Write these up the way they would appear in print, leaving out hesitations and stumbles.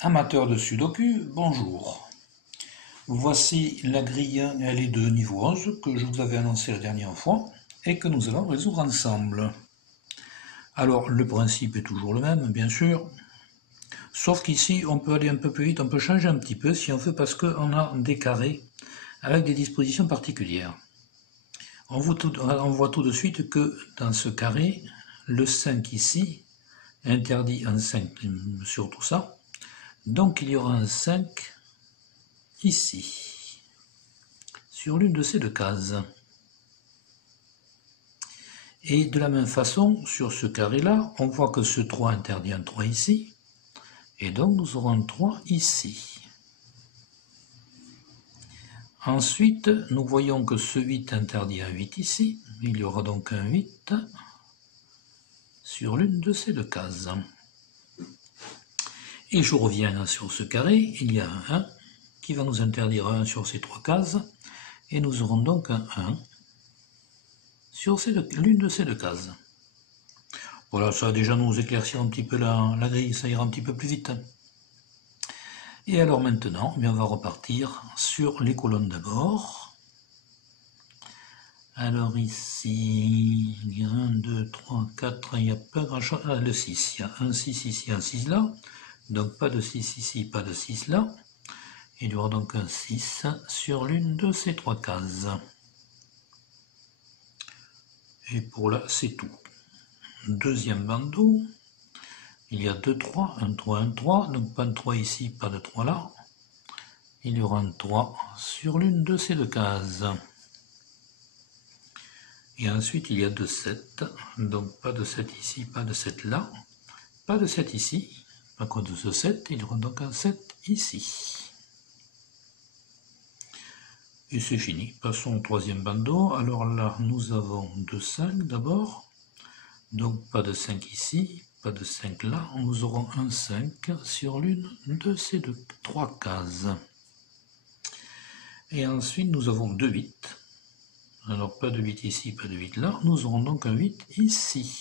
Amateurs de Sudoku, bonjour. Voici la grille, elle est de niveau 11 que je vous avais annoncé la dernière fois et que nous allons résoudre ensemble. Alors le principe est toujours le même, bien sûr, sauf qu'ici on peut aller un peu plus vite, on peut changer un petit peu si on veut parce qu'on a des carrés avec des dispositions particulières. On voit tout de suite que dans ce carré, le 5 ici interdit un 5 sur tout ça. Donc il y aura un 5 ici, sur l'une de ces deux cases. Et de la même façon, sur ce carré-là, on voit que ce 3 interdit un 3 ici, et donc nous aurons un 3 ici. Ensuite, nous voyons que ce 8 interdit un 8 ici, il y aura donc un 8 sur l'une de ces deux cases. Et je reviens sur ce carré, il y a un 1 qui va nous interdire un 1 sur ces trois cases, et nous aurons donc un 1 sur l'une de ces deux cases. Voilà, ça va déjà nous éclaircir un petit peu la grille, ça ira un petit peu plus vite. Et alors maintenant, on va repartir sur les colonnes d'abord. Alors ici, il y a 1, 2, 3, 4, il n'y a pas grand chose. Ah, le 6, il y a un 6 ici, un 6 là. Donc pas de 6 ici, pas de 6 là. Il y aura donc un 6 sur l'une de ces trois cases. Et pour là, c'est tout. Deuxième bandeau. Il y a 2 3, un 3, un 3, donc pas de 3 ici, pas de 3 là. Il y aura un 3 sur l'une de ces deux cases. Et ensuite il y a 2 7, donc pas de 7 ici, pas de 7 là. Pas de 7 ici, à cause de ce 7, il y aura donc un 7 ici. Et c'est fini, passons au troisième bandeau. Alors là, nous avons 2 5 d'abord. Donc pas de 5 ici, pas de 5 là, nous aurons un 5 sur l'une de ces trois cases. Et ensuite nous avons 2 8. Alors pas de 8 ici, pas de 8 là, nous aurons donc un 8 ici.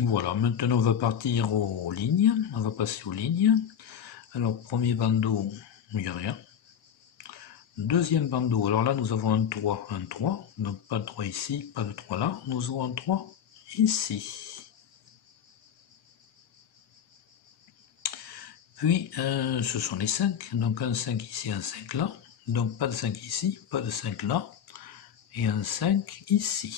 Voilà, maintenant on va partir aux lignes, on va passer aux lignes. Alors premier bandeau, il n'y a rien. Deuxième bandeau, alors là nous avons un 3, donc pas de 3 ici, pas de 3 là, nous aurons un 3 ici. Puis ce sont les 5, donc un 5 ici, un 5 là, donc pas de 5 ici, pas de 5 là, et un 5 ici.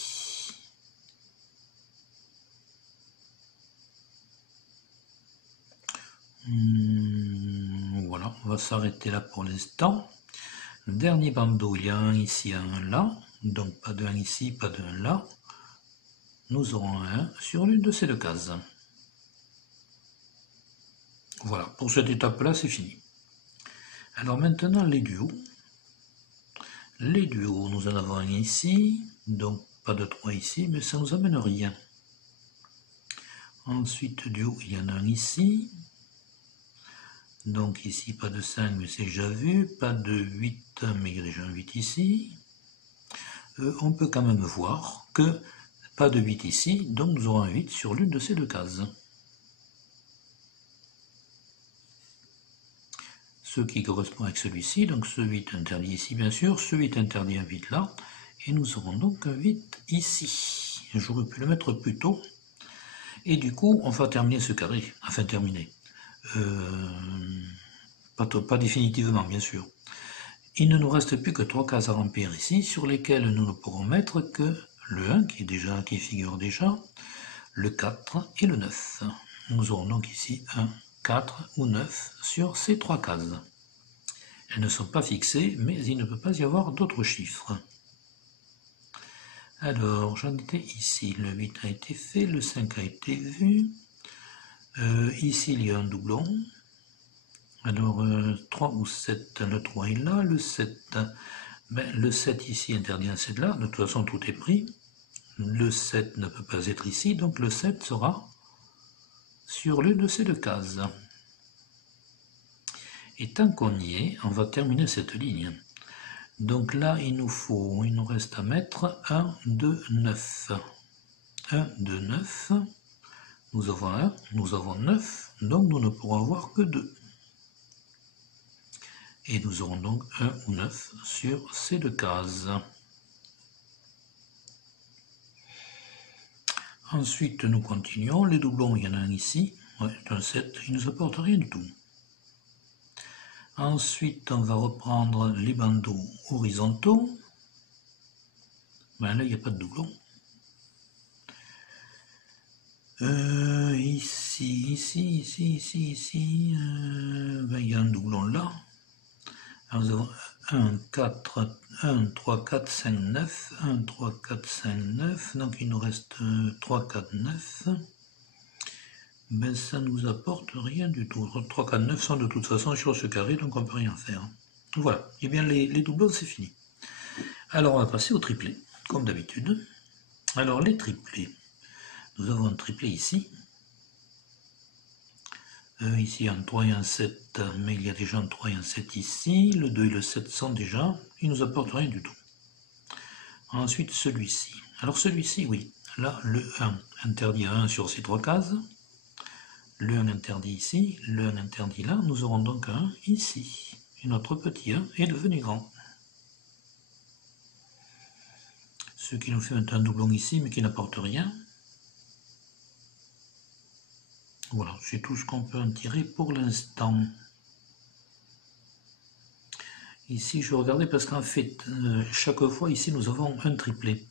Voilà, on va s'arrêter là pour l'instant. Dernier bandeau, il y a un ici, un là, donc pas de 1 ici, pas de 1 là. Nous aurons un 1 sur l'une de ces deux cases. Voilà, pour cette étape-là, c'est fini. Alors maintenant, les duos. Les duos, nous en avons un ici, donc pas de 3 ici, mais ça ne nous amène rien. Ensuite, duo, il y en a un ici. Donc ici, pas de 5, mais c'est déjà vu. Pas de 8, mais il y a déjà un 8 ici. On peut quand même voir que pas de 8 ici, donc nous aurons un 8 sur l'une de ces deux cases. Ce qui correspond avec celui-ci, donc ce 8 interdit ici bien sûr, ce 8 interdit un 8 là, et nous aurons donc un 8 ici. J'aurais pu le mettre plus tôt, et du coup on va terminer ce carré, enfin terminer. Pas définitivement bien sûr. Il ne nous reste plus que 3 cases à remplir ici, sur lesquelles nous ne pourrons mettre que le 1 qui figure déjà, le 4 et le 9. Nous aurons donc ici 1, 4 ou 9 sur ces 3 cases. Elles ne sont pas fixées, mais il ne peut pas y avoir d'autres chiffres. Alors, j'en étais ici, le 8 a été fait, le 5 a été vu. Ici, il y a un doublon. Alors, 3 ou 7, le 3 est là, le 7, le 7 ici interdit un 7 là, de toute façon tout est pris. Le 7 ne peut pas être ici, donc le 7 sera sur l'une de ces deux cases. Et tant qu'on y est, on va terminer cette ligne. Donc là, il nous reste à mettre 1, 2, 9. 1, 2, 9. Nous avons 1, nous avons 9, donc nous ne pourrons avoir que 2. Et nous aurons donc 1 ou 9 sur ces deux cases. Ensuite, nous continuons. Les doublons, il y en a un ici. Ouais, c'est un 7, il ne nous apporte rien du tout. Ensuite, on va reprendre les bandeaux horizontaux. Ben là, il n'y a pas de doublon. Ici, ben, il y a un doublon là. Alors, nous avons 1, 4, 1, 3, 4, 5, 9, 1, 3, 4, 5, 9, donc il nous reste 3, 4, 9. Ben ça nous apporte rien du tout. 3, 4, 9 sont de toute façon sur ce carré, donc on ne peut rien faire. Voilà, et bien les doublons c'est fini. Alors on va passer au triplé, comme d'habitude. Alors les triplés, nous avons un triplé ici. Ici un 3 et un 7, mais il y a déjà un 3 et un 7 ici. Le 2 et le 7 sont déjà, ils ne nous apportent rien du tout. Ensuite celui-ci. Alors celui-ci, oui, là le 1 interdit à 1 sur ces trois cases. Le 1 interdit ici, le 1 interdit là, nous aurons donc un 1 ici. Et notre petit 1 est devenu grand. Ce qui nous fait un doublon ici, mais qui n'apporte rien. Voilà, c'est tout ce qu'on peut en tirer pour l'instant. Ici, je vais regarder parce qu'en fait, chaque fois, ici, nous avons un triplé.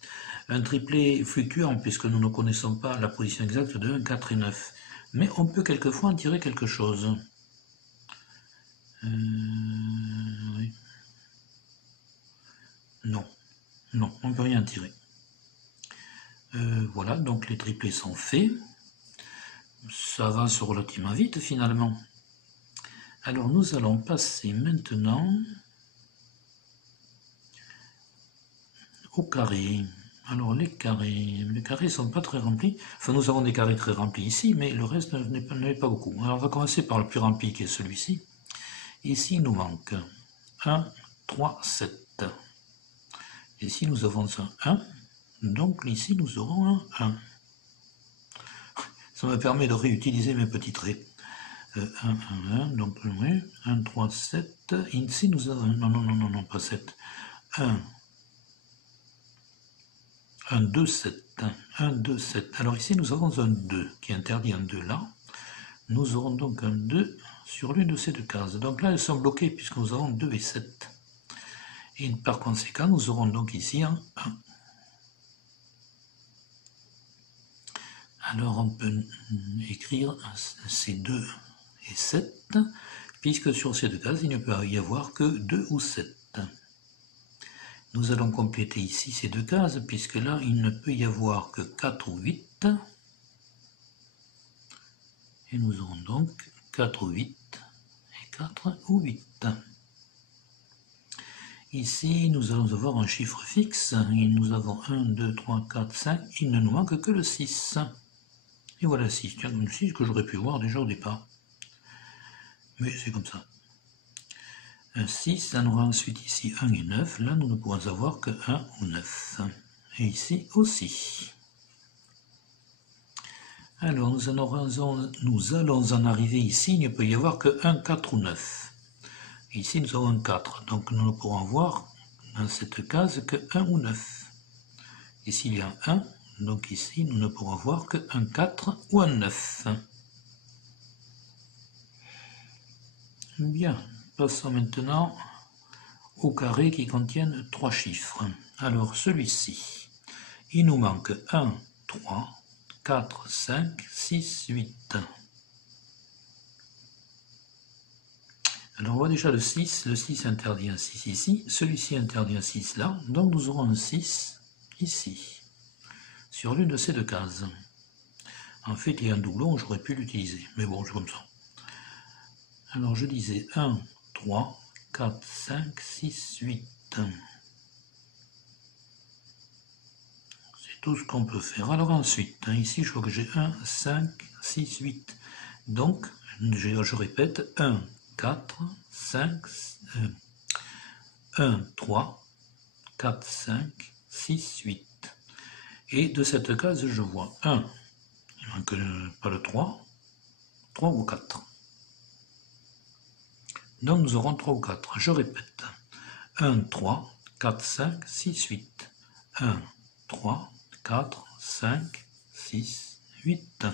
Un triplé fluctuant, puisque nous ne connaissons pas la position exacte de 1, 4 et 9. Mais on peut quelquefois en tirer quelque chose. Oui. Non, non, on ne peut rien en tirer. Voilà, donc les triplés sont faits. Ça avance relativement vite finalement. Alors nous allons passer maintenant au carré. Alors les carrés ne sont pas très remplis. Enfin nous avons des carrés très remplis ici, mais le reste n'est pas beaucoup. Alors on va commencer par le plus rempli qui est celui-ci. Ici il nous manque 1, 3, 7. Ici nous avons un 1, donc ici nous aurons un 1. Ça me permet de réutiliser mes petits traits. 1, 1, 1, donc oui, 1, 3, 7. Ici nous avons, non, pas 7. 1, 2, 7. 1, 2, 7. Alors ici nous avons un 2 qui interdit un 2 là. Nous aurons donc un 2 sur l'une de ces deux cases. Donc là elles sont bloquées puisque nous avons 2 et 7. Et par conséquent nous aurons donc ici un 1. Alors on peut écrire ces 2 et 7, puisque sur ces deux cases, il ne peut y avoir que 2 ou 7. Nous allons compléter ici ces deux cases, puisque là, il ne peut y avoir que 4 ou 8. Et nous aurons donc 4 ou 8 et 4 ou 8. Ici, nous allons avoir un chiffre fixe. Et nous avons 1, 2, 3, 4, 5. Il ne nous manque que le 6. Et voilà 6. Tiens, le 6 que j'aurais pu voir déjà au départ. Mais c'est comme ça. Un 6, ça nous aura ensuite ici 1 et 9. Là, nous ne pourrons avoir que 1 ou 9. Et ici aussi. Alors, nous allons en arriver ici. Il ne peut y avoir que 1, 4 ou 9. Ici, nous avons un 4. Donc, nous ne pourrons avoir dans cette case que 1 ou 9. Ici, il y a un 1. Donc, ici, nous ne pourrons avoir que un 4 ou un 9. Bien. Passons maintenant aux carrés qui contiennent 3 chiffres. Alors celui-ci, il nous manque 1, 3, 4, 5, 6, 8. Alors on voit déjà le 6 interdit un 6 ici, celui-ci interdit un 6 là, donc nous aurons un 6 ici, sur l'une de ces deux cases. En fait, il y a un doublon, j'aurais pu l'utiliser, mais bon, c'est comme ça. Alors je disais 1, 3, 4, 5, 6, 8. C'est tout ce qu'on peut faire. Alors ensuite, ici je vois que j'ai 1, 5, 6, 8. Donc, je répète, 1, 4, 5, 1, 3, 4, 5, 6, 8. Et de cette case, je vois 1, Donc pas le 3, 3 ou 4. Donc nous aurons 3 ou 4. Je répète. 1, 3, 4, 5, 6, 8. 1, 3, 4, 5, 6, 8.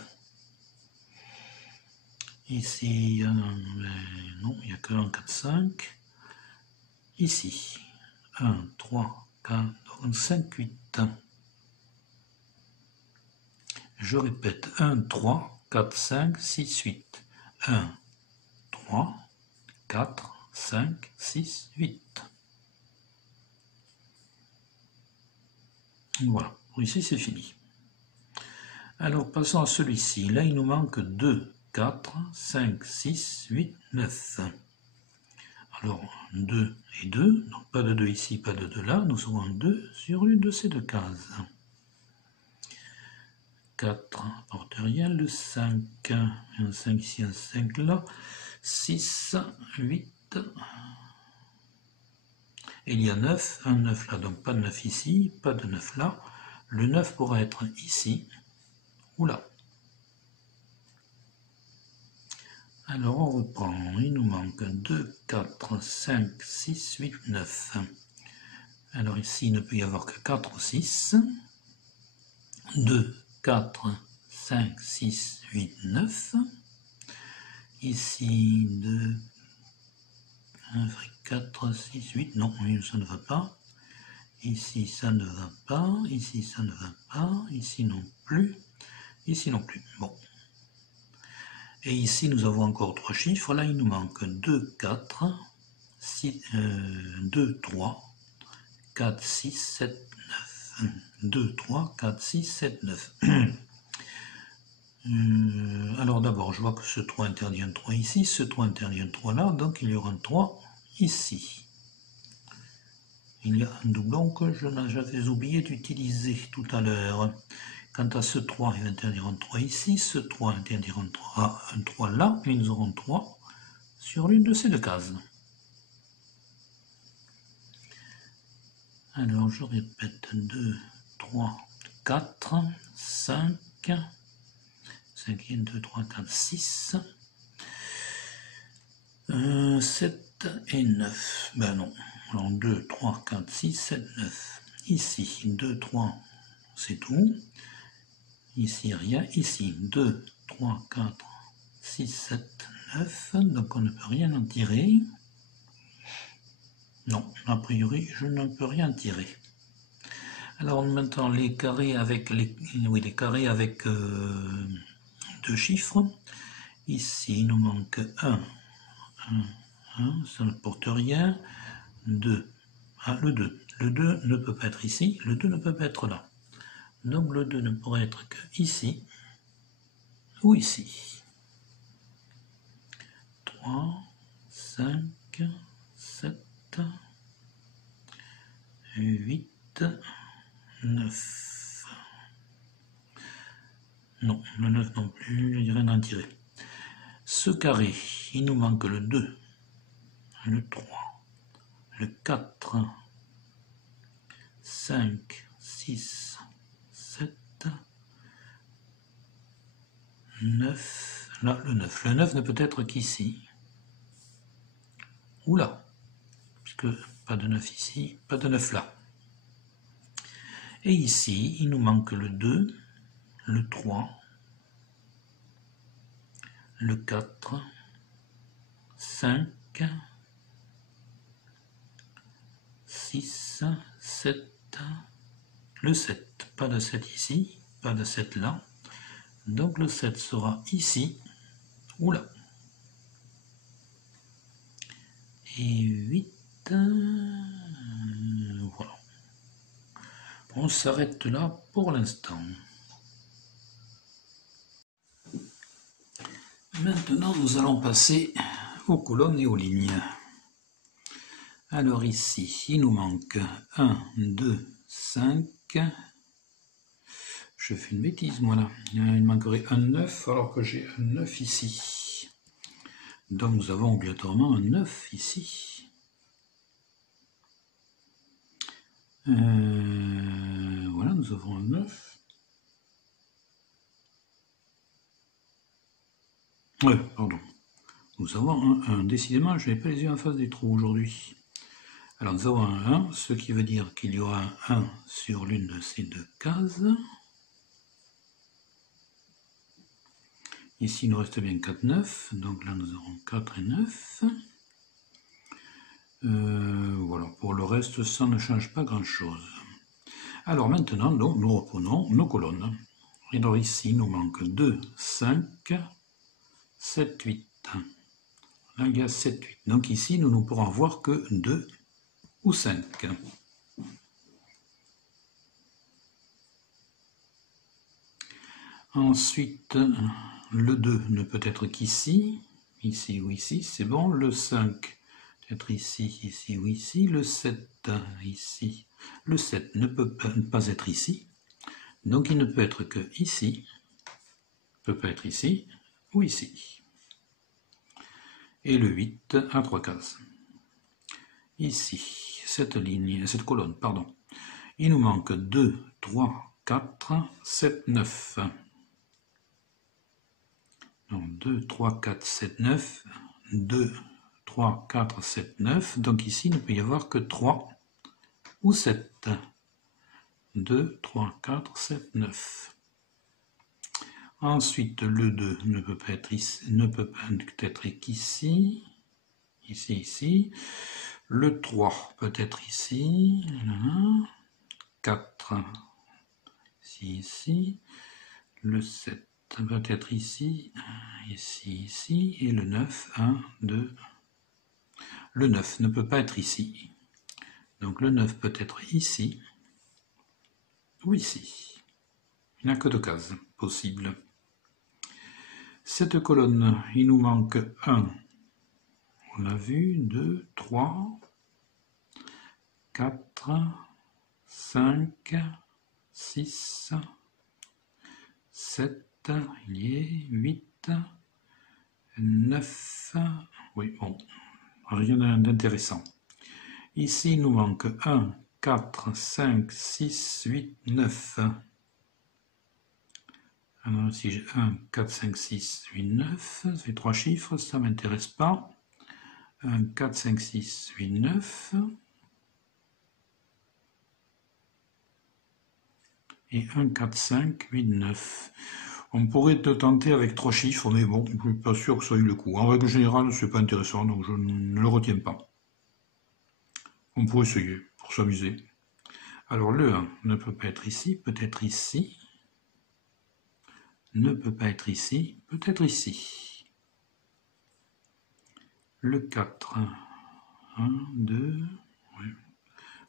Ici, non, il n'y a que 1, 4, 5. Ici, 1, 3, 4, 5, 8. Je répète, 1, 3, 4, 5, 6, 8. 1, 3, 4, 5, 6, 8. Voilà, ici c'est fini. Alors passons à celui-ci. Là, il nous manque 2, 4, 5, 6, 8, 9. Alors, 2 et 2, donc pas de 2 ici, pas de 2 là, nous aurons un 2 sur une de ces deux cases. 4, porte rien, le 5, un 5 ici, un 5 là, 6, 8, et il y a 9, un 9 là, donc pas de 9 ici, pas de 9 là, le 9 pourra être ici ou là. Alors on reprend, il nous manque 2, 4, 5, 6, 8, 9. Alors ici il ne peut y avoir que 4 ou 6. 2, 4, 5, 6, 8, 9. Ici 2, 4, 6, 8, non, ça ne va pas. Ici ça ne va pas, ici ça ne va pas, ici non plus, ici non plus. Bon. Et ici, nous avons encore 3 chiffres. Là, il nous manque 2, 4, 6, 2, 3, 4, 6, 7, 9. 2, 3, 4, 6, 7, 9. Alors d'abord, je vois que ce 3 interdit un 3 ici, ce 3 interdit un 3 là, donc il y aura un 3 ici. Il y a un doublon que j'avais oublié d'utiliser tout à l'heure. Quant à ce 3, il va interdire un 3 ici, ce 3 interdire un 3 là, et nous aurons 3 sur l'une de ces deux cases. Alors je répète, 2, 3, 4, 5, 5, 1, 2, 3, 4, 6, 7 et 9. Ben non, alors 2, 3, 4, 6, 7, 9. Ici, 2, 3, c'est tout. Ici, rien. Ici, 2, 3, 4, 6, 7, 9. Donc on ne peut rien en tirer. Non, a priori, je ne peux rien tirer. Alors maintenant, les carrés avec les carrés avec 2 chiffres. Ici, il nous manque 1, 1, ça ne porte rien. 2, le 2. Le 2 ne peut pas être ici, le 2 ne peut pas être là. Donc le 2 ne pourrait être que ici ou ici. 3, 5, 7, 8, 9. Non, le 9 non plus, il n'y a rien à en tirer. Ce carré, il nous manque le 2, le 3, le 4, 5, 6, 7, 9, là le 9. Le 9 ne peut être qu'ici, ou là, puisque pas de 9 ici, pas de 9 là. Et ici, il nous manque le 2, le 3, le 4, 5, 6, 7, le 7. Pas de 7 ici, pas de 7 là. Donc le 7 sera ici ou là. Et 8, voilà. On s'arrête là pour l'instant. Maintenant, nous allons passer aux colonnes et aux lignes. Alors ici, il nous manque 1, 2, 5. Je fais une bêtise, moi là. Il manquerait un 9 alors que j'ai un 9 ici. Donc nous avons obligatoirement un 9 ici. Voilà, nous avons un 9. Pardon. Nous avons un 1. Décidément, je n'ai pas les yeux en face des trous aujourd'hui. Alors nous avons un 1, ce qui veut dire qu'il y aura un 1 sur l'une de ces deux cases. Ici, il nous reste bien 4, 9. Donc là, nous aurons 4 et 9. Voilà, pour le reste, ça ne change pas grand-chose. Alors maintenant, donc, nous reprenons nos colonnes. Et alors ici, il nous manque 2, 5, 7, 8. Là, il y a 7, 8. Donc ici, nous ne pourrons voir que 2 ou 5. Ensuite, le 2 ne peut être qu'ici, ici ou ici, c'est bon. Le 5 peut être ici, ici ou ici. Le 7, ici. Le 7 ne peut pas être ici. Donc il ne peut être que ici, ne peut pas être ici ou ici. Et le 8 à 3 cases. Ici, cette colonne, pardon. Il nous manque 2, 3, 4, 7, 9. Donc 2, 3, 4, 7, 9. 2, 3, 4, 7, 9. Donc ici, il ne peut y avoir que 3 ou 7. 2, 3, 4, 7, 9. Ensuite, le 2 ne peut pas être ici, ne peut pas être qu'ici, ici, ici. Le 3 peut être ici, 4, ici, ici. Le 7 peut être ici, ici, ici. Et le 9, 1, 2. Le 9 ne peut pas être ici. Donc le 9 peut être ici ou ici. Il n'y a que 2 cases possibles. Cette colonne, il nous manque 1. On l'a vu, 2, 3, 4, 5, 6, 7, il y est, 8, 9, oui, bon, rien d'intéressant. Ici, il nous manque 1, 4, 5, 6, 8, 9. Alors ici, j'ai 1, 4, 5, 6, 8, 9, ça fait 3 chiffres, ça ne m'intéresse pas. 1, 4, 5, 6, 8, 9. Et 1, 4, 5, 8, 9. On pourrait te tenter avec 3 chiffres, mais bon, je ne suis pas sûr que ça ait eu le coup. En règle générale, ce n'est pas intéressant, donc je ne le retiens pas. On pourrait essayer, pour s'amuser. Alors le 1 ne peut pas être ici, peut-être ici. Ne peut pas être ici, peut-être ici. Le 4, 1, 2, oui.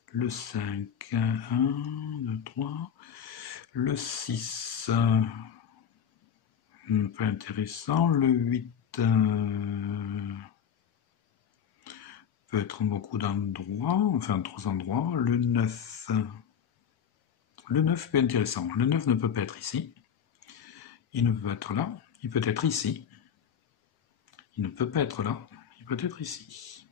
Le 5, 1, 2, 3. Le 6, pas intéressant. Le 8 peut être beaucoup d'endroits, enfin 3 endroits. Le 9 peut être intéressant. Le 9 ne peut pas être ici. Il ne peut pas être là. Il peut être ici. Il ne peut pas être là. Il peut être ici.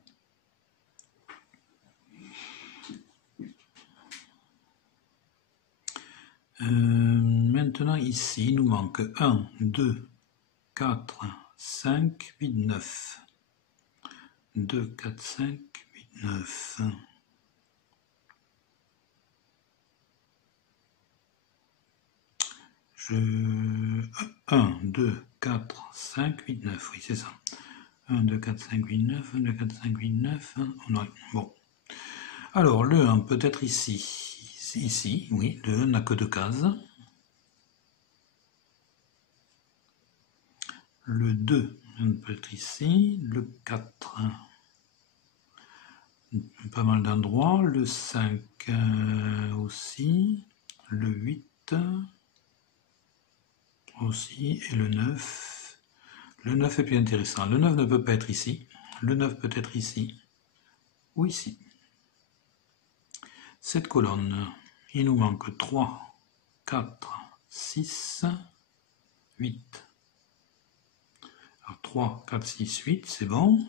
Maintenant ici, il nous manque 1, 2, 4, 5, 8, 9. 2, 4, 5, 8, 9. 1, 2, 4, 5, 8, 9. Oui, c'est ça. 1, 2, 4, 5, 8, 9. 1, 2, 4, 5, 8, 9. Bon. Alors, le 1 peut être ici. Ici, oui. Le 1 n'a que 2 cases. Le 2 peut être ici. Le 4, pas mal d'endroits. Le 5 aussi. Le 8 aussi. Et le 9. Le 9 est plus intéressant. Le 9 ne peut pas être ici. Le 9 peut être ici ou ici. Cette colonne, il nous manque 3, 4, 6, 8. Alors 3, 4, 6, 8, c'est bon.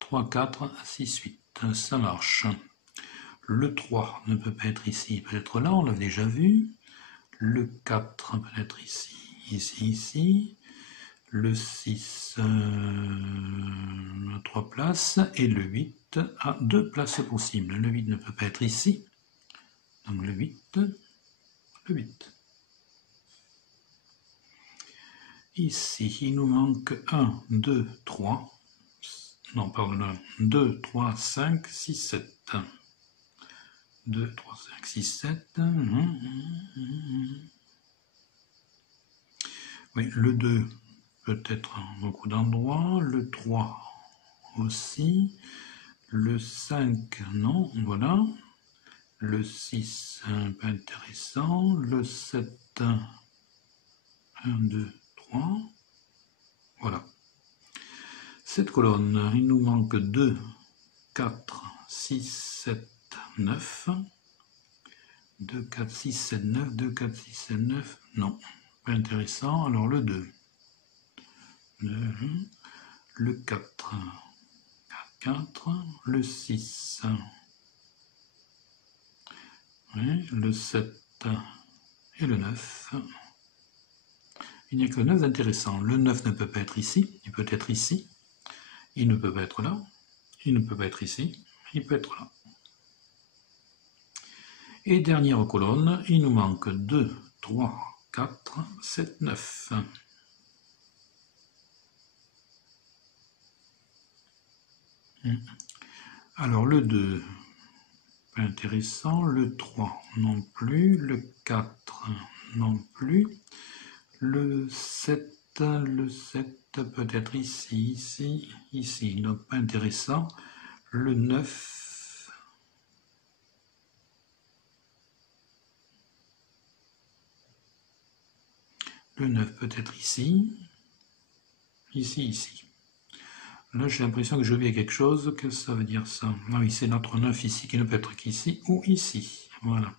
3, 4, 6, 8, ça marche. Le 3 ne peut pas être ici, il peut être là, on l'a déjà vu. Le 4 peut être ici, ici, ici. le 6 à 3 places, et le 8 à 2 places possibles. Le 8 ne peut pas être ici, donc le 8. Ici, il nous manque 1, 2, 3, non, pardon, 2, 3, 5, 6, 7. 2, 3, 5, 6, 7. Oui, le 2 peut être à beaucoup d'endroits, le 3 aussi, le 5, non, voilà, le 6, pas intéressant, le 7, 1, 2, 3, voilà. Cette colonne, il nous manque 2, 4, 6, 7, 9, 2, 4, 6, 7, 9, 2, 4, 6, 7, 9, non, pas intéressant, alors le 2, le 4, 4, le 6, oui, le 7 et le 9. Il n'y a que 9 intéressants. Le 9 ne peut pas être ici, il peut être ici, il ne peut pas être là, il ne peut pas être ici, il peut être là. Et dernière colonne, il nous manque 2, 3, 4, 7, 9. Alors le 2, pas intéressant, le 3 non plus, le 4 non plus, le 7 peut être ici, ici, ici, donc pas intéressant, le 9, le 9 peut être ici, ici, ici. Là, j'ai l'impression que je vis quelque chose. Qu'est-ce que ça veut dire, ça? Ah oui, c'est notre 9 ici qui ne peut être qu'ici ou ici. Voilà.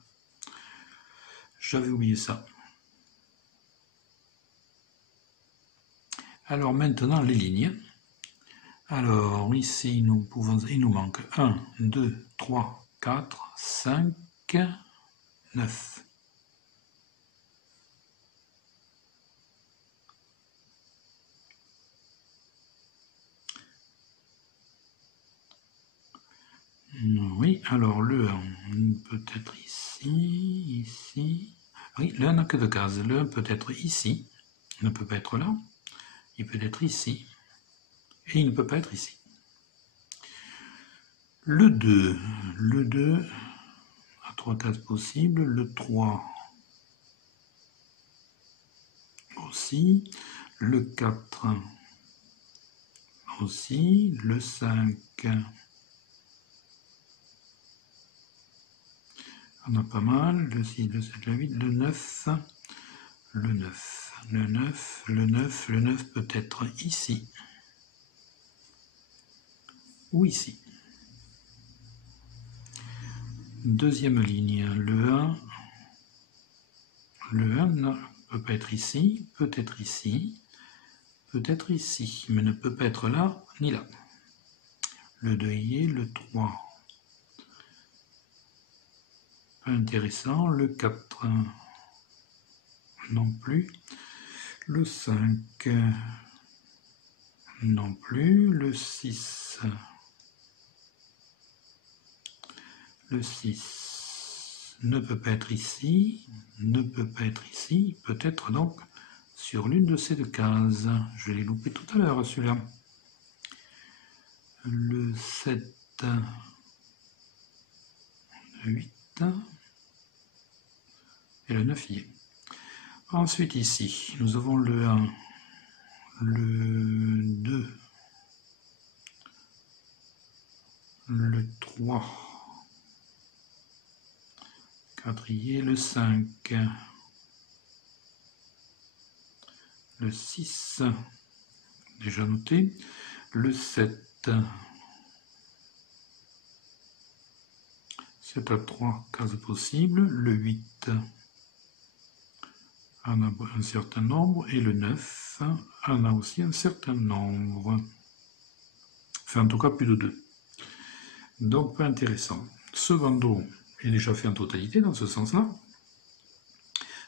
J'avais oublié ça. Alors, maintenant, les lignes. Alors, ici, il nous manque 1, 2, 3, 4, 5, 9. Oui, alors le 1 peut être ici, ici. Oui, le 1 n'a que 2 cases. Le 1 peut être ici, il ne peut pas être là. Il peut être ici, et il ne peut pas être ici. Le 2 à 3 cases possibles. Le 3 aussi. Le 4 aussi. Le 5... on a pas mal, le 6, le 7, le 8, le 9, le 9, le 9, le 9, le 9 peut être ici, ou ici. Deuxième ligne, le 1 ne peut pas être ici, peut-être ici, peut-être ici, mais ne peut pas être là, ni là. Le 2 y est, le 3, pas intéressant, le 4, non plus, le 5, non plus, le 6, ne peut pas être ici, ne peut pas être ici, peut-être donc sur l'une de ces deux cases. Je l'ai loupé tout à l'heure, celui-là. Le 7, le 8, et le 9 y est. Ensuite, ici, nous avons le 1, le 2, le 3, 4 y est, le 5, le 6, déjà noté, le 7, 7 à 3 cases possibles, le 8 en a un certain nombre, et le 9 en a aussi un certain nombre. Enfin, en tout cas, plus de 2. Donc, pas intéressant. Ce bandeau est déjà fait en totalité dans ce sens-là.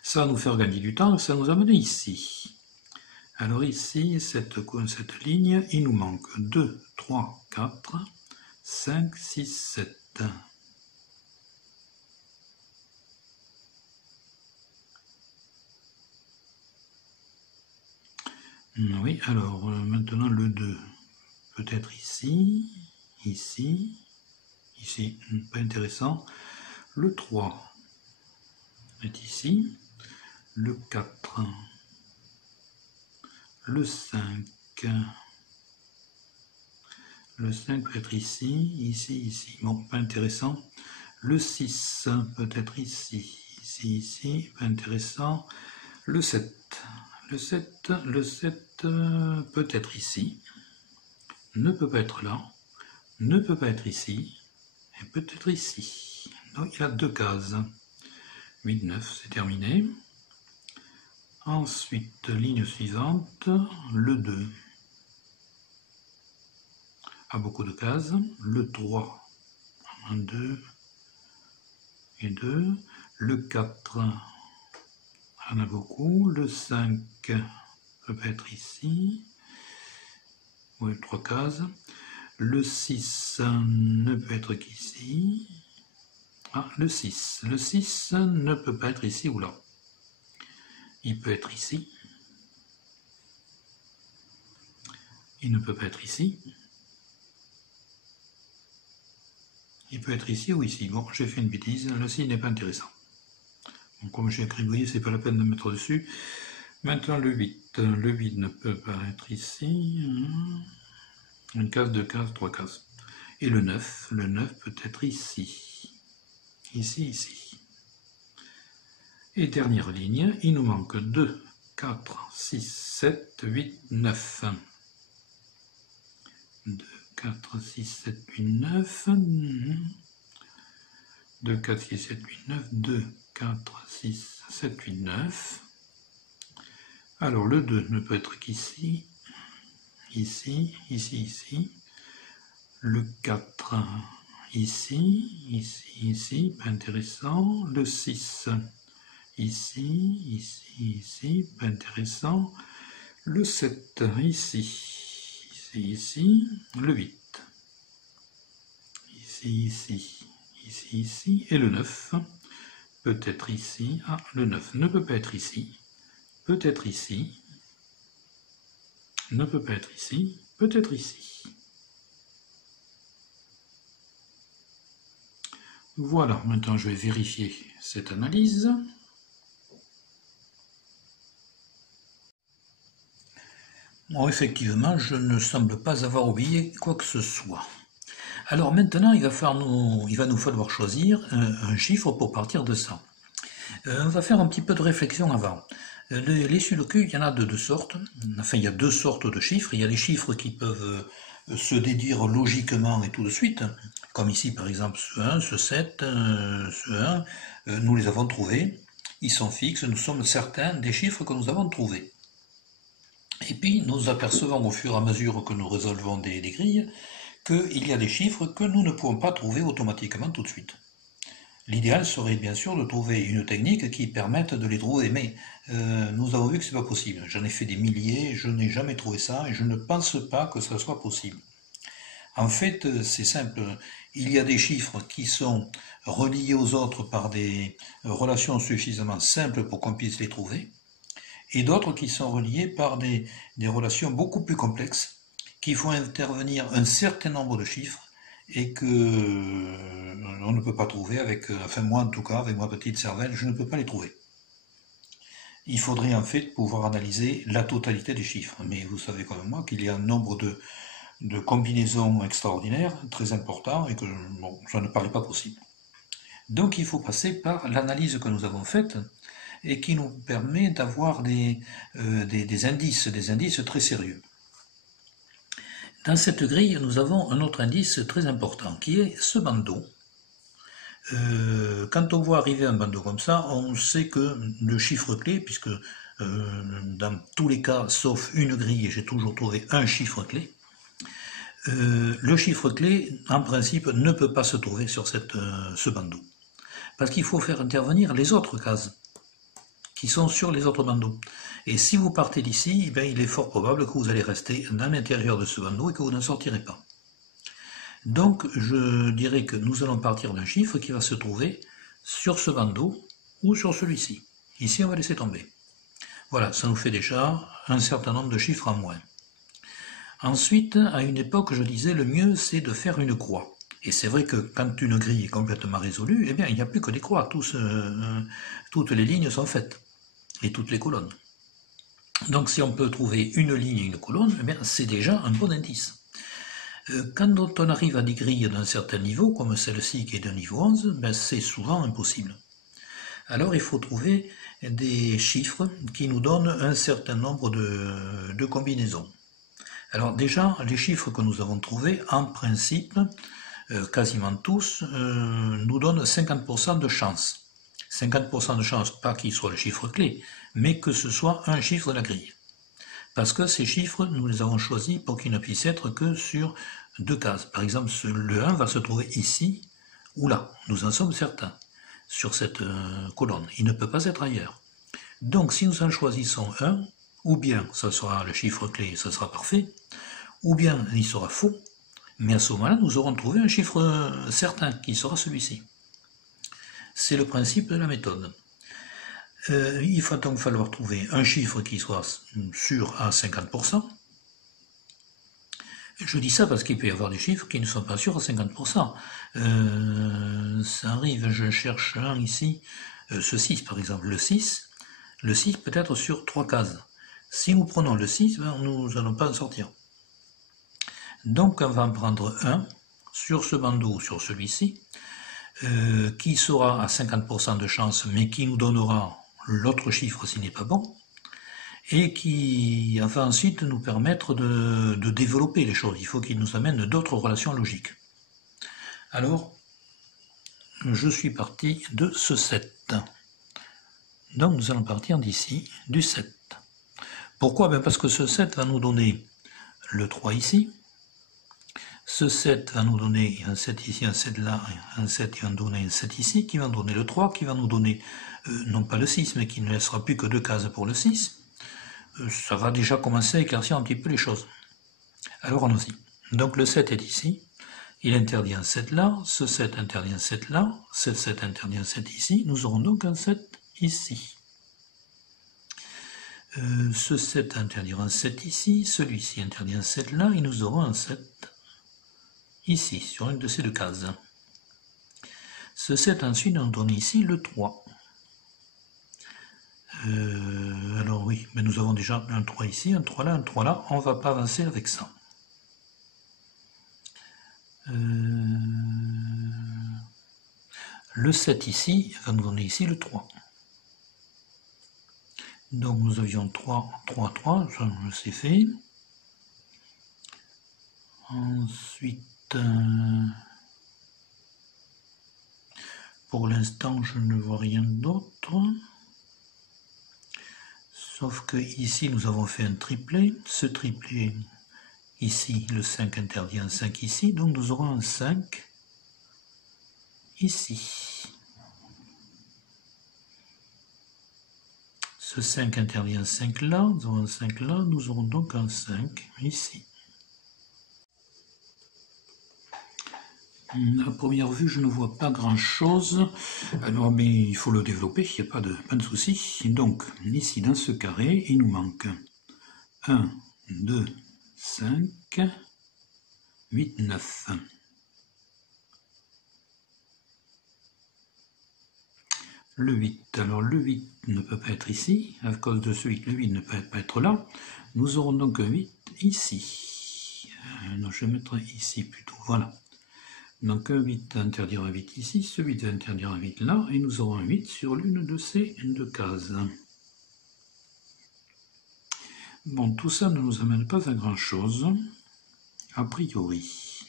Ça va nous faire gagner du temps, ça va nous amener ici. Alors ici, cette ligne, il nous manque 2, 3, 4, 5, 6, 7. Oui, alors maintenant le 2, peut-être ici, ici, ici, pas intéressant. Le 3 est ici, le 4, le 5 peut être ici, ici, ici, bon, pas intéressant. Le 6 peut être ici, ici, ici, pas intéressant. Le 7 peut être ici, ne peut pas être là, ne peut pas être ici, et peut être ici. Donc il a 2 cases. 8, 9, c'est terminé. Ensuite, ligne suivante, le 2 a beaucoup de cases. Le 3, 1, 2 et 2. Le 4 en a beaucoup. Le 5 peut être ici. Oui, 3 cases. Le 6 ne peut être qu'ici. Ah, le 6. Le 6 ne peut pas être ici ou là. Il peut être ici. Il ne peut pas être ici. Il peut être ici ou ici. Bon, j'ai fait une bêtise. Le 6 n'est pas intéressant. Bon, comme j'ai écrit, c'est pas la peine de mettre dessus. Maintenant, le 8. Le 8 ne peut pas être ici. Une case, 2 cases, 3 cases. Et le 9 peut être ici. Ici, ici. Et dernière ligne, il nous manque 2, 4, 6, 7, 8, 9. 2, 4, 6, 7, 8, 9. 2, 4, 6, 7, 8, 9. 2, 4, 6, 7, 8, 9. Alors le 2 ne peut être qu'ici, ici, ici, ici. Le 4, ici, ici, ici, pas intéressant. Le 6, ici, ici, ici, pas intéressant. Le 7, ici, ici, ici. Le 8, ici, ici, ici, ici. Et le 9, peut être ici. Ah, le 9 ne peut pas être ici. Peut être ici. Ne peut pas être ici. Peut être ici. Voilà, maintenant je vais vérifier cette analyse. Bon, effectivement, je ne semble pas avoir oublié quoi que ce soit. Alors maintenant, il va nous falloir choisir un chiffre pour partir de ça. On va faire un petit peu de réflexion avant. Les sudoku, il y en a de deux sortes. Enfin, il y a 2 sortes de chiffres. Il y a les chiffres qui peuvent se déduire logiquement et tout de suite, comme ici par exemple ce 1, ce 7, ce 1, nous les avons trouvés, ils sont fixes, nous sommes certains des chiffres que nous avons trouvés. Et puis nous apercevons au fur et à mesure que nous résolvons des grilles qu'il y a des chiffres que nous ne pouvons pas trouver automatiquement tout de suite. L'idéal serait bien sûr de trouver une technique qui permette de les trouver, mais nous avons vu que ce n'est pas possible. J'en ai fait des milliers, je n'ai jamais trouvé ça, et je ne pense pas que ça soit possible. En fait, c'est simple, il y a des chiffres qui sont reliés aux autres par des relations suffisamment simples pour qu'on puisse les trouver, et d'autres qui sont reliés par des relations beaucoup plus complexes, qui font intervenir un certain nombre de chiffres, et que on ne peut pas trouver avec, enfin moi en tout cas, avec ma petite cervelle, je ne peux pas les trouver. Il faudrait en fait pouvoir analyser la totalité des chiffres, mais vous savez comme moi qu'il y a un nombre de combinaisons extraordinaires, très importants, et que bon, ça ne paraît pas possible. Donc il faut passer par l'analyse que nous avons faite, et qui nous permet d'avoir des indices très sérieux. Dans cette grille, nous avons un autre indice très important, qui est ce bandeau. Quand on voit arriver un bandeau comme ça, on sait que le chiffre clé, puisque dans tous les cas, sauf une grille, j'ai toujours trouvé un chiffre clé, le chiffre clé, en principe, ne peut pas se trouver sur ce bandeau. Parce qu'il faut faire intervenir les autres cases qui sont sur les autres bandeaux. Et si vous partez d'ici, eh bien, il est fort probable que vous allez rester dans l'intérieur de ce bandeau et que vous n'en sortirez pas. Donc je dirais que nous allons partir d'un chiffre qui va se trouver sur ce bandeau ou sur celui-ci. Ici on va laisser tomber. Voilà, ça nous fait déjà un certain nombre de chiffres en moins. Ensuite, à une époque, je disais le mieux c'est de faire une croix. Et c'est vrai que quand une grille est complètement résolue, eh bien il n'y a plus que des croix, toutes les lignes sont faites, et toutes les colonnes. Donc si on peut trouver une ligne et une colonne, eh bien c'est déjà un bon indice. Quand on arrive à des grilles d'un certain niveau, comme celle-ci qui est de niveau 11, ben c'est souvent impossible. Alors il faut trouver des chiffres qui nous donnent un certain nombre de combinaisons. Alors déjà, les chiffres que nous avons trouvés, en principe, quasiment tous, nous donnent 50% de chance. 50% de chance, pas qu'il soit le chiffre clé, mais que ce soit un chiffre de la grille. Parce que ces chiffres, nous les avons choisis pour qu'ils ne puissent être que sur deux cases. Par exemple, le 1 va se trouver ici ou là, nous en sommes certains, sur cette colonne. Il ne peut pas être ailleurs. Donc si nous en choisissons un, ou bien ça sera le chiffre clé, ça sera parfait, ou bien il sera faux, mais à ce moment-là, nous aurons trouvé un chiffre certain, qui sera celui-ci. C'est le principe de la méthode. Il va donc falloir trouver un chiffre qui soit sûr à 50%. Je dis ça parce qu'il peut y avoir des chiffres qui ne sont pas sûrs à 50%. Ça arrive, je cherche un ici, ce 6 par exemple, le 6 peut être sur 3 cases. Si nous prenons le 6, ben, nous n'allons pas en sortir. Donc on va en prendre un sur ce bandeau, sur celui-ci, qui sera à 50% de chance, mais qui nous donnera l'autre chiffre s'il n'est pas bon, et qui va ensuite nous permettre de développer les choses. Il faut qu'il nous amène d'autres relations logiques. Alors, je suis parti de ce 7. Donc nous allons partir d'ici, du 7. Pourquoi? Ben parce que ce 7 va nous donner le 3 ici. Ce 7 va nous donner un 7 ici, un 7 là, un 7 qui va nous donner un 7 ici, qui va nous donner le 3, qui va nous donner, non pas le 6, mais qui ne laissera plus que 2 cases pour le 6. Ça va déjà commencer à éclaircir un petit peu les choses. Alors allons-y. Donc le 7 est ici, il interdit un 7 là, ce 7 interdit un 7 là, ce 7 interdit un 7 ici, nous aurons donc un 7 ici. Ce 7 interdira un 7 ici, celui-ci interdit un 7 là, et nous aurons un 7 ici, sur une de ces deux cases. Ce 7 ensuite nous donne ici le 3. Alors oui, mais nous avons déjà un 3 ici, un 3 là, un 3 là, on ne va pas avancer avec ça. Le 7 ici va nous donner ici le 3. Donc nous avions 3, 3, 3, ça c'est fait. Ensuite, pour l'instant je ne vois rien d'autre. Sauf que ici nous avons fait un triplet. Ce triplet, ici, le 5 interdit un 5 ici, donc nous aurons un 5 ici. Ce 5 interdit un 5 là, nous aurons un 5 là, nous aurons donc un 5 ici. À première vue, je ne vois pas grand-chose, alors mais il faut le développer, il n'y a pas de souci. Donc, ici, dans ce carré, il nous manque 1, 2, 5, 8, 9. Le 8, alors le 8 ne peut pas être ici, à cause de ce 8, le 8 ne peut pas être là. Nous aurons donc un 8 ici. Non, je vais mettre ici plutôt, voilà. Donc un 8 interdira un 8 ici, ce 8 interdira un 8 là, et nous aurons un 8 sur l'une de ces deux cases. Bon, tout ça ne nous amène pas à grand chose, a priori.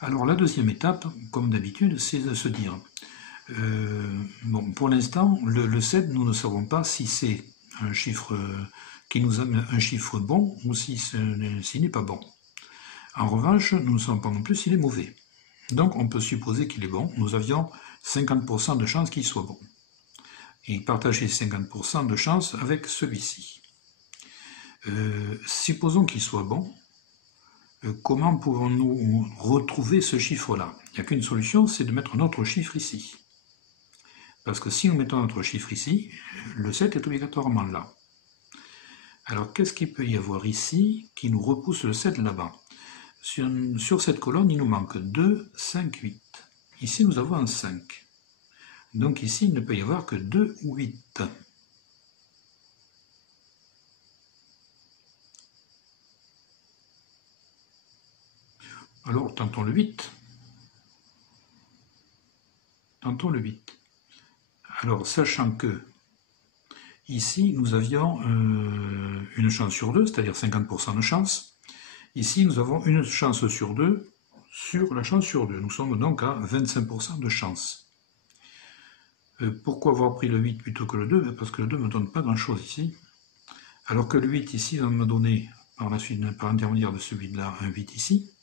Alors la deuxième étape, comme d'habitude, c'est de se dire, bon, pour l'instant, le 7, nous ne savons pas si c'est un chiffre qui nous amène un chiffre bon, ou s'il n'est pas bon. En revanche, nous ne savons pas non plus s'il est mauvais. Donc on peut supposer qu'il est bon. Nous avions 50% de chances qu'il soit bon. et partager 50% de chance avec celui-ci. Supposons qu'il soit bon. Comment pouvons-nous retrouver ce chiffre-là? Il n'y a qu'une solution, c'est de mettre un autre chiffre ici. Parce que si nous mettons notre chiffre ici, le 7 est obligatoirement là. Alors qu'est-ce qu'il peut y avoir ici qui nous repousse le 7 là-bas? Sur cette colonne, il nous manque 2, 5, 8. Ici, nous avons un 5. Donc ici, il ne peut y avoir que 2 ou 8. Alors, tentons le 8. Tentons le 8. Alors, sachant que ici, nous avions une chance sur 2, c'est-à-dire 50% de chance. Ici, nous avons une chance sur 2 sur la chance sur 2. Nous sommes donc à 25% de chance. Pourquoi avoir pris le 8 plutôt que le 2? Parce que le 2 ne me donne pas grand-chose ici. Alors que le 8 ici va me donner, par la suite, par l'intermédiaire de celui-là, un 8 ici.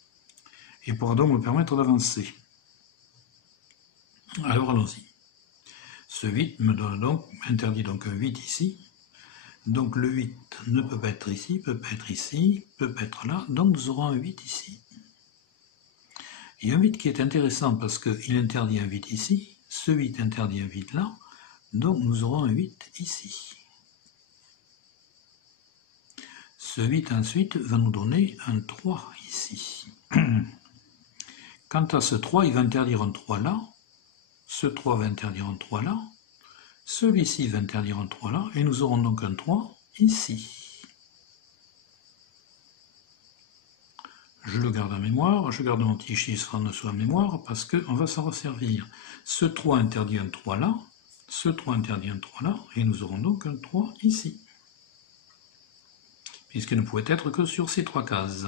Et pourra donc me permettre d'avancer. Alors allons-y. Ce 8 me donne donc, interdit donc un 8 ici. Donc le 8 ne peut pas être ici, peut pas être ici, peut pas être là. Donc nous aurons un 8 ici. Il y a un 8 qui est intéressant parce qu'il interdit un 8 ici. Ce 8 interdit un 8 là. Donc nous aurons un 8 ici. Ce 8 ensuite va nous donner un 3 ici. Quant à ce 3, il va interdire un 3 là. Ce 3 va interdire un 3 là. Celui-ci va interdire un 3 là. Et nous aurons donc un 3 ici. Je le garde en mémoire. Je garde mon petit chiffre en dessous en mémoire parce qu'on va s'en resservir. Ce 3 interdit un 3 là. Ce 3 interdit un 3 là. Et nous aurons donc un 3 ici. Puisqu'il ne pouvait être que sur ces 3 cases.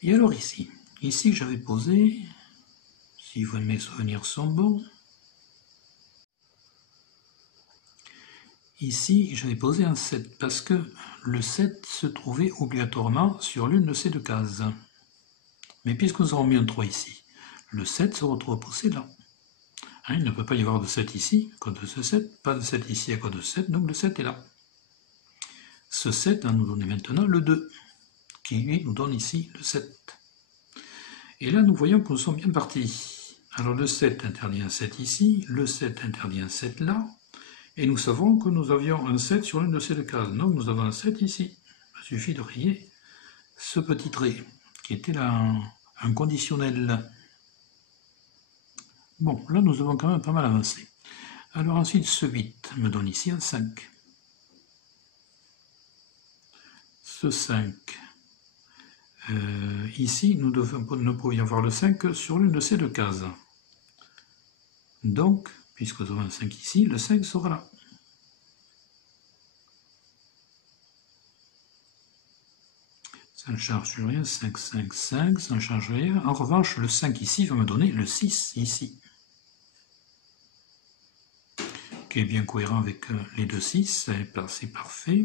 Et alors ici, j'avais posé, si mes souvenirs sont bons, ici j'avais posé un 7 parce que le 7 se trouvait obligatoirement sur l'une de ces deux cases. Mais puisque nous avons mis un 3 ici, le 7 se retrouve posé là. Il ne peut pas y avoir de 7 ici à cause de ce 7, pas de 7 ici à cause de ce 7, donc le 7 est là. Ce 7 va nous donner maintenant le 2, qui lui nous donne ici le 7. Et là, nous voyons que nous sommes bien partis. Alors le 7 interdit un 7 ici, le 7 interdit un 7 là, et nous savons que nous avions un 7 sur l'une de ces deux cases. Donc nous avons un 7 ici. Il suffit de rayer ce petit trait, qui était là un conditionnel. Bon, là nous avons quand même pas mal avancé. Alors ensuite, ce 8 me donne ici un 5. Ce 5... ici, nous ne pouvions avoir le 5 que sur l'une de ces deux cases. Donc, puisque nous avons un 5 ici, le 5 sera là. Ça ne change rien, 5, 5, 5, ça ne change rien. En revanche, le 5 ici va me donner le 6 ici. Qui est bien cohérent avec les deux 6, c'est parfait.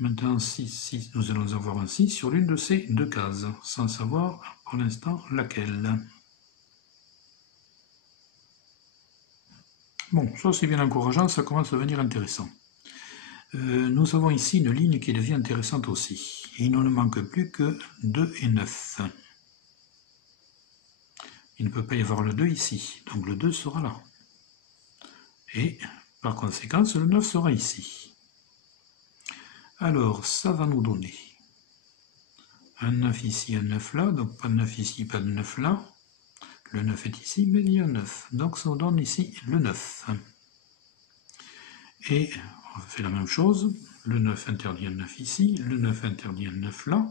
Maintenant, 6, 6, nous allons avoir un 6 sur l'une de ces deux cases, sans savoir pour l'instant laquelle. Bon, ça c'est bien encourageant, ça commence à devenir intéressant. Nous avons ici une ligne qui devient intéressante aussi. Il ne nous manque plus que 2 et 9. Il ne peut pas y avoir le 2 ici, donc le 2 sera là. Et par conséquent, le 9 sera ici. Alors, ça va nous donner un 9 ici, un 9 là, donc pas de 9 ici, pas de 9 là. Le 9 est ici, mais il y a un 9. Donc ça nous donne ici le 9. Et on fait la même chose. Le 9 interdit un 9 ici, le 9 interdit un 9 là.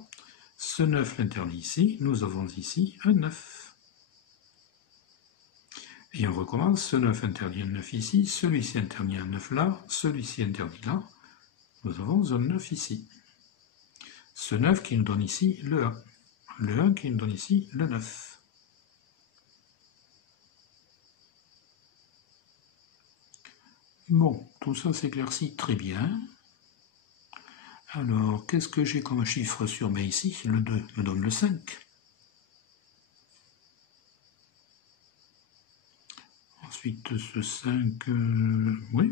Ce 9 l'interdit ici, nous avons ici un 9. Et on recommence, ce 9 interdit un 9 ici, celui-ci interdit un 9 là, celui-ci interdit là. Nous avons un 9 ici. Ce 9 qui nous donne ici le 1. Le 1 qui nous donne ici le 9. Bon, tout ça s'éclaircit très bien. Alors, qu'est-ce que j'ai comme chiffre sur B ici? Le 2 me donne le 5. Ensuite, ce 5, oui,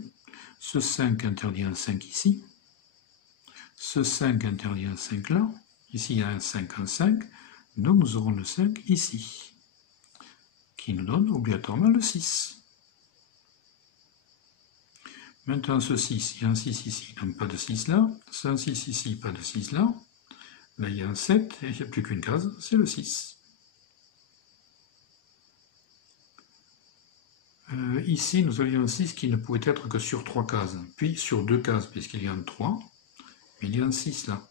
ce 5 interdit un 5 ici. Ce 5 interdit un 5 là. Ici, il y a un 5, donc nous aurons le 5 ici, qui nous donne obligatoirement le 6. Maintenant, ce 6, il y a un 6 ici, donc pas de 6 là. C'est un 6 ici, pas de 6 là. Là, il y a un 7, et il n'y a plus qu'une case, c'est le 6. Ici, nous avions un 6 qui ne pouvait être que sur 3 cases, puis sur 2 cases, puisqu'il y a un 3, mais il y a un 6 là.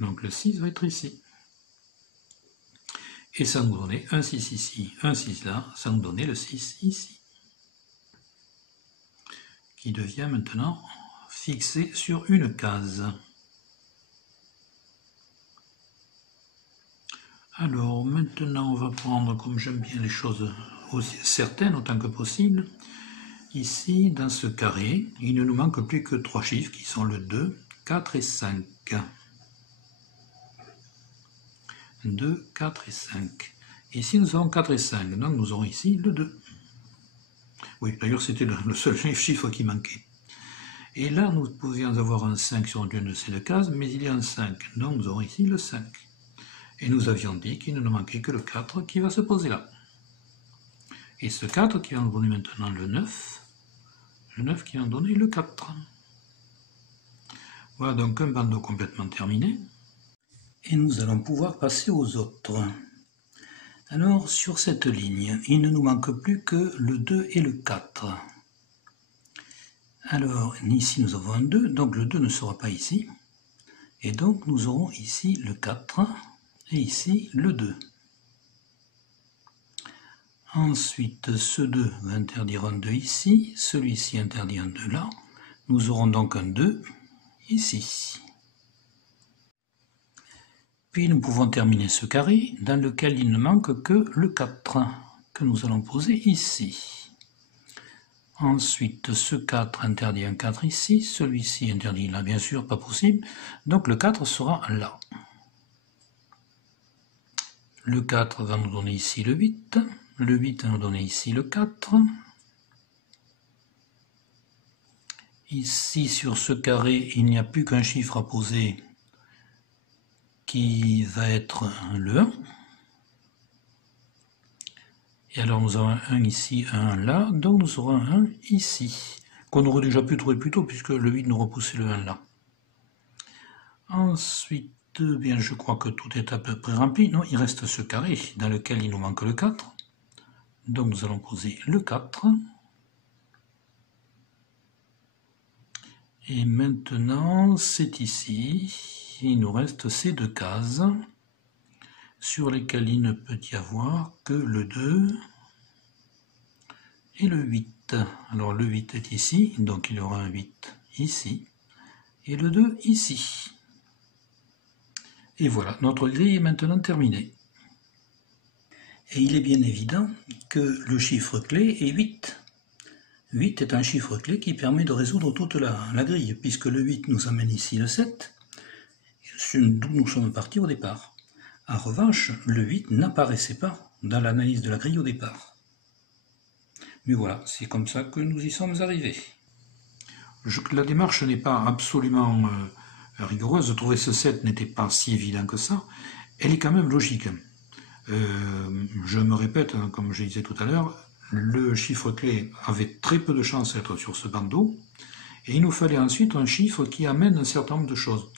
Donc le 6 va être ici. Et ça nous donnait un 6 ici, un 6 là, ça nous donnait le 6 ici, qui devient maintenant fixé sur une case. Alors maintenant on va prendre, comme j'aime bien les choses aussi certaines autant que possible, ici dans ce carré, il ne nous manque plus que 3 chiffres qui sont le 2, 4 et 5. 2, 4 et 5. Ici nous avons 4 et 5, donc nous aurons ici le 2. Oui, d'ailleurs c'était le seul chiffre qui manquait. Et là nous pouvions avoir un 5 sur une de ces deux cases, mais il y a un 5, donc nous aurons ici le 5. Et nous avions dit qu'il ne nous manquait que le 4 qui va se poser là. Et ce 4 qui va nous donner maintenant le 9 qui va nous donner le 4. Voilà donc un bandeau complètement terminé. Et nous allons pouvoir passer aux autres. Alors sur cette ligne, il ne nous manque plus que le 2 et le 4. Alors ici nous avons un 2, donc le 2 ne sera pas ici. Et donc nous aurons ici le 4 et ici le 2. Ensuite, ce 2 va interdire un 2 ici, celui-ci interdit un 2 là. Nous aurons donc un 2 ici. Puis nous pouvons terminer ce carré dans lequel il ne manque que le 4 que nous allons poser ici. Ensuite, ce 4 interdit un 4 ici, celui-ci interdit là, bien sûr, pas possible. Donc le 4 sera là. Le 4 va nous donner ici le 8. Le 8 va nous donner ici le 4. Ici, sur ce carré, il n'y a plus qu'un chiffre à poser qui va être le 1. Et alors nous avons un 1 ici, un 1 là, donc nous aurons un 1 ici, qu'on aurait déjà pu trouver plus tôt, puisque le 8 nous repoussait le 1 là. Ensuite, bien, je crois que tout est à peu près rempli. Non, il reste ce carré dans lequel il nous manque le 4. Donc nous allons poser le 4. Et maintenant, c'est ici. Il nous reste ces deux cases sur lesquelles il ne peut y avoir que le 2 et le 8. Alors le 8 est ici, donc il y aura un 8 ici, et le 2 ici. Et voilà, notre grille est maintenant terminée. Et il est bien évident que le chiffre clé est 8. 8 est un chiffre clé qui permet de résoudre toute la grille, puisque le 8 nous amène ici le 7, d'où nous sommes partis au départ. En revanche, le 8 n'apparaissait pas dans l'analyse de la grille au départ. Mais voilà, c'est comme ça que nous y sommes arrivés. La démarche n'est pas absolument rigoureuse. Trouver ce 7 n'était pas si évident que ça. Elle est quand même logique. Je me répète, comme je disais tout à l'heure, le chiffre clé avait très peu de chances d'être sur ce bandeau. Et il nous fallait ensuite un chiffre qui amène un certain nombre de choses.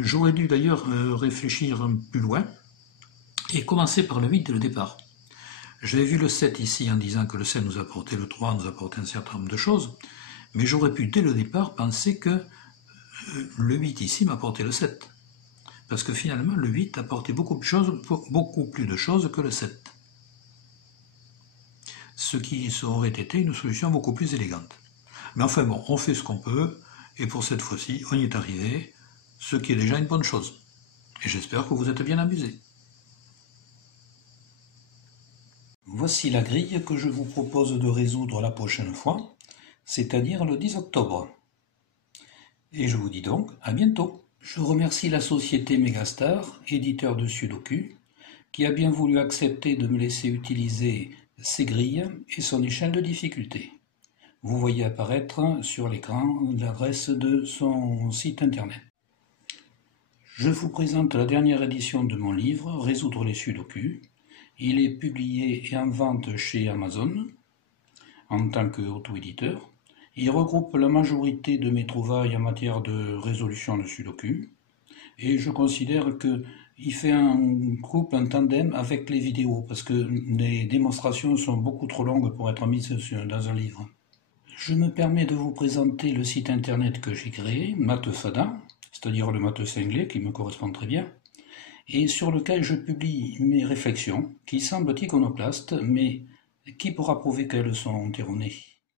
J'aurais dû d'ailleurs réfléchir plus loin et commencer par le 8 dès le départ. J'avais vu le 7 ici en disant que le 7 nous apportait le 3, nous apportait un certain nombre de choses, mais j'aurais pu dès le départ penser que le 8 ici m'apportait le 7. Parce que finalement le 8 apportait beaucoup plus de choses que le 7. Ce qui aurait été une solution beaucoup plus élégante. Mais enfin bon, on fait ce qu'on peut, et pour cette fois-ci, on y est arrivé, ce qui est déjà une bonne chose. Et j'espère que vous êtes bien amusés. Voici la grille que je vous propose de résoudre la prochaine fois, c'est-à-dire le 10 octobre. Et je vous dis donc à bientôt. Je remercie la société Megastar, éditeur de Sudoku, qui a bien voulu accepter de me laisser utiliser ses grilles et son échelle de difficulté. Vous voyez apparaître sur l'écran l'adresse de son site internet. Je vous présente la dernière édition de mon livre « Résoudre les sudoku ». Il est publié et en vente chez Amazon en tant qu'auto-éditeur. Il regroupe la majorité de mes trouvailles en matière de résolution de sudoku. Et je considère qu'il fait un couple, un tandem avec les vidéos, parce que les démonstrations sont beaucoup trop longues pour être mises dans un livre. Je me permets de vous présenter le site internet que j'ai créé, Mathefada, c'est-à-dire le matheux cinglé, qui me correspond très bien, et sur lequel je publie mes réflexions, qui semblent iconoclastes, mais qui pourra prouver qu'elles sont erronées.